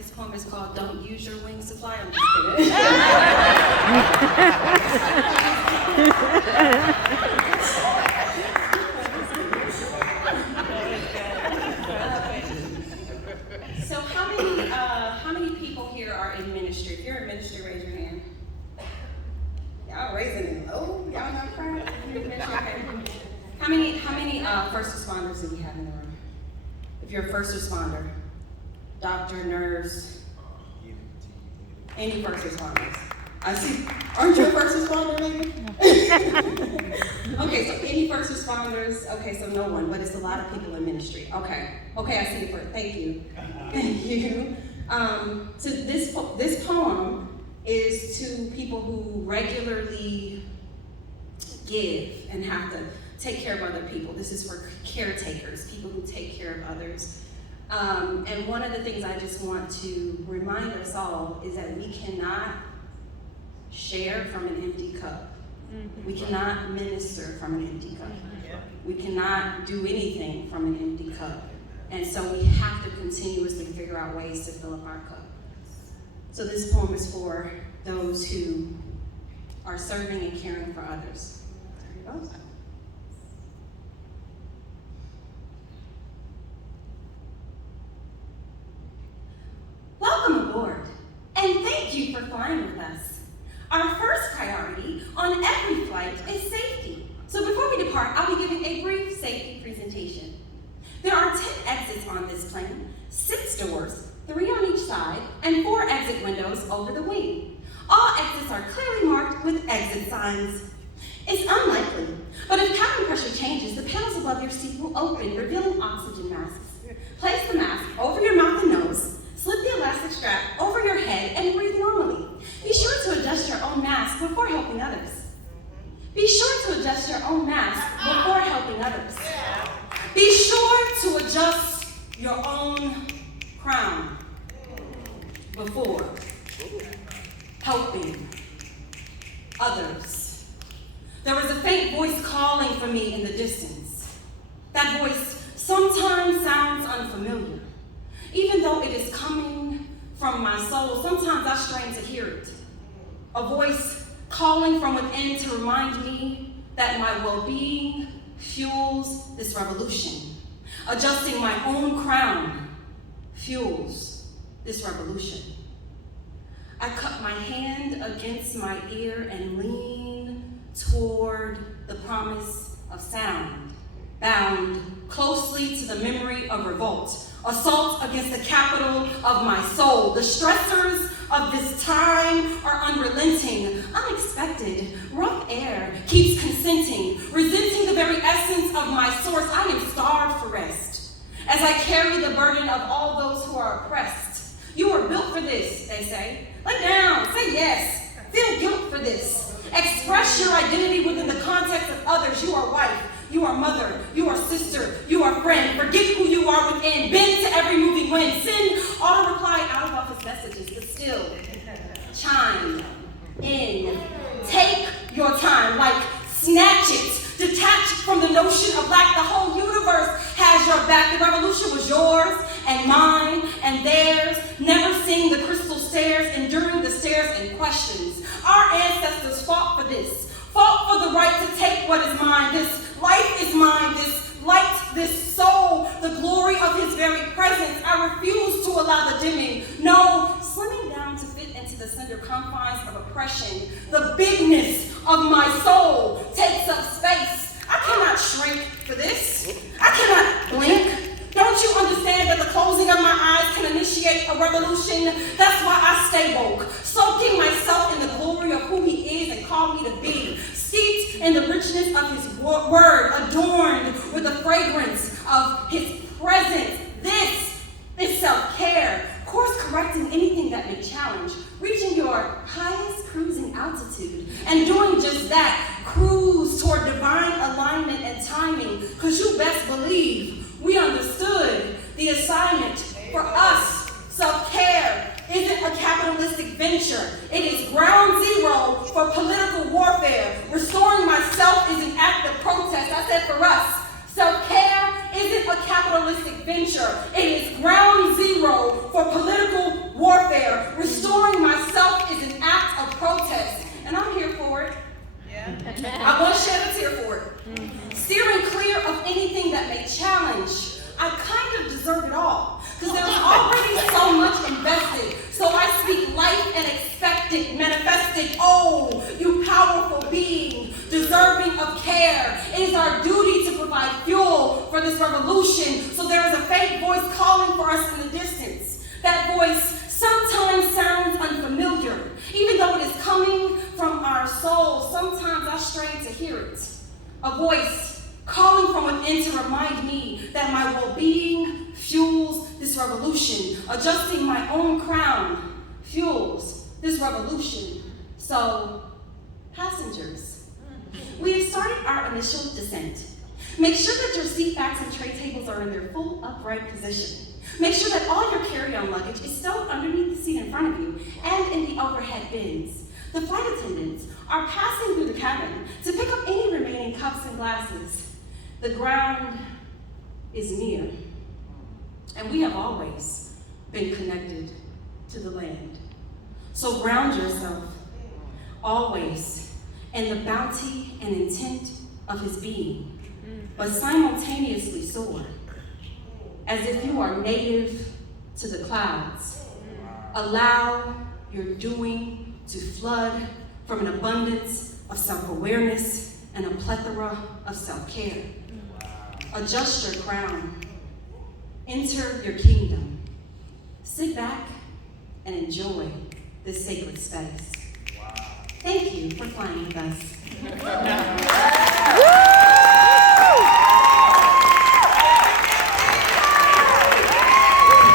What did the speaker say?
This poem is called Don't Use Your Wings to Fly. I'm just kidding. So how many people here are in ministry? If you're in ministry, raise your hand. Y'all raising it low? Y'all not proud? Okay. How many first responders do we have in the room? If you're a first responder, doctor, nurse, any first responders? I see. Aren't you a first responder, maybe? Okay, so any first responders? Okay, so no one, but it's a lot of people in ministry. Okay, I see it. Thank you. Thank you. So this poem is to people who regularly give and have to take care of other people. This is for caretakers, people who take care of others. And one of the things I just want to remind us all is that we cannot share from an empty cup. We cannot minister from an empty cup. We cannot do anything from an empty cup. And so we have to continuously figure out ways to fill up our cup. So this poem is for those who are serving and caring for others. There you go. Welcome aboard, and thank you for flying with us. Our first priority on every flight is safety. So before we depart, I'll be giving a brief safety presentation. There are 10 exits on this plane, 6 doors, 3 on each side, and 4 exit windows over the wing. All exits are clearly marked with exit signs. It's unlikely, but if cabin pressure changes, the panels above your seat will open, revealing oxygen masks. Place the mask over your mouth and nose, slip the elastic strap over your head, and breathe normally. Be sure to adjust your own mask before helping others. Be sure to adjust your own mask before helping others. Be sure to adjust your own crown before helping others. There was a faint voice calling for me in the distance. That voice sometimes sounds unfamiliar. Even though it is coming from my soul, sometimes I strain to hear it. A voice calling from within to remind me that my well-being fuels this revolution. Adjusting my own crown fuels this revolution. I cup my hand against my ear and lean toward the promise of sound, bound closely to the memory of revolt. Assault against the capital of my soul. The stressors of this time are unrelenting, unexpected. Rough air keeps consenting, resenting the very essence of my source. I am starved for rest as I carry the burden of all those who are oppressed. You are built for this, they say. Lay down, say yes, feel guilt for this. Express your identity within the context of others. You are wife, you are mother, you are sister, you are friend. Forget who you are within. Bend to every moving wind. Send auto-reply out-of-office messages, but still chime in. Take your time, like snatch it. Detach from the notion of lack. The whole universe has your back. The revolution was yours and mine and theirs. Never seeing the crystal stairs, enduring the stares and questions. Our ancestors fought for this. Fought for the right to take what is mine. This life is mine. This light, this soul, the glory of his very presence. I refuse to allow the dimming. No, slimming down to fit into the cinder confines of oppression. The bigness of my soul takes up space. I cannot shrink for this. I cannot blink. Don't you understand that the closing of my eyes can initiate a revolution? That's why I stay woke, soaking myself in the glory of who he is and called me to be, steeped in the richness of his word, adorned with the fragrance of his presence. This is self-care, course-correcting anything that may challenge, reaching your highest cruising altitude, and doing just that, cruise toward divine alignment and timing, because you best believe we understood the assignment for us. Self-care isn't a capitalistic venture. It is ground zero for political warfare. Restoring myself is an act of protest. I said for us. Self-care isn't a capitalistic venture. It is ground zero for political warfare. Restoring myself is an act of protest, and I'm here for it. I want to shed a tear for it. Steering clear of anything that may challenge. I kind of deserve it all, because there's already so much invested. So I speak life and expect it, manifested. Oh, you powerful being, deserving of care. It is our duty to provide fuel for this revolution. So there is a faint voice calling for us in the distance. That voice sometimes sounds unfamiliar. Even though it is coming from our soul, sometimes I strain to hear it. A voice calling from within to remind me that my well-being fuels this revolution. Adjusting my own crown fuels this revolution. So, passengers, we have started our initial descent. Make sure that your seat backs and tray tables are in their full upright position. Make sure that all your carry-on luggage is stowed underneath the seat in front of you and in the overhead bins. The flight attendants are passing through the cabin to pick up any remaining cups and glasses. The ground is near, and we have always been connected to the land. So ground yourself, always, in the bounty and intent of his being, but simultaneously soar, as if you are native to the clouds. Allow your doing to flood from an abundance of self-awareness and a plethora of self-care. Adjust your crown. Enter your kingdom. Sit back and enjoy this sacred space. Thank you for flying with us.